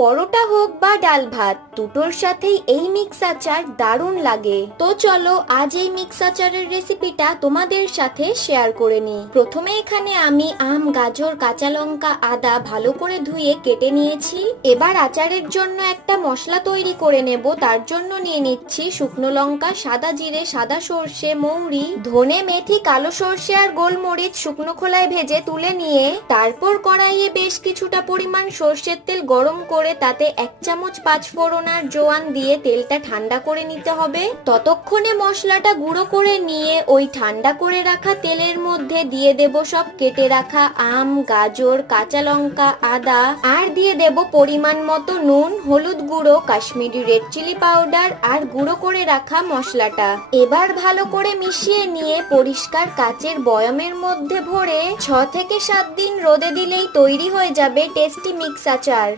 পরোটা হোক বা ডাল ভাত, দুটোর সাথেই এই মিক্স আচার দারুণ লাগে। তো চলো আজ এই মিক্স আচারের রেসিপিটা তোমাদের সাথে শেয়ার করে নিই। প্রথমে এখানে আমি আম, গাজর, কাঁচা লঙ্কা, আদা ভালো করে ধুয়ে কেটে নিয়েছি। এবার আচারের জন্য একটা মশলা তৈরি করে নেব। তার জন্য নিয়ে নিচ্ছি শুকনো লঙ্কা, সাদা জিরে, সাদা সর্ষে, মৌরি, ধনে, মেথি, কালো সর্ষে আর গোলমরিচ শুকনো খোলায় ভেজে তুলে নিয়ে তারপর কড়াইয়ে বেশ কিছুটা পরিমাণ সর্ষের তেল গরম করে তাতে 1 চামচ পাঁচফোড়ন আর জোয়ান দিয়ে তেলটা ঠান্ডা করে নিতে হবে। ততক্ষণে মশলাটা গুঁড়ো করে নিয়ে ওই ঠান্ডা করে রাখা তেলের মধ্যে দিয়ে দেব সব কেটে রাখা আম, গাজর, কাঁচা লঙ্কা, আদা আর দিয়ে দেব পরিমাণ মতো নুন, হলুদ গুঁড়ো, কাশ্মীরি রেড চিলি পাউডার আর গুঁড়ো করে রাখা মশলাটা। এবার ভালো করে মিশিয়ে নিয়ে পরিষ্কার কাচের বয়ামের মধ্যে ভরে 6 থেকে 7 দিন রোদে দিলেই তৈরি হয়ে যাবে টেস্টি মিক্স আচার।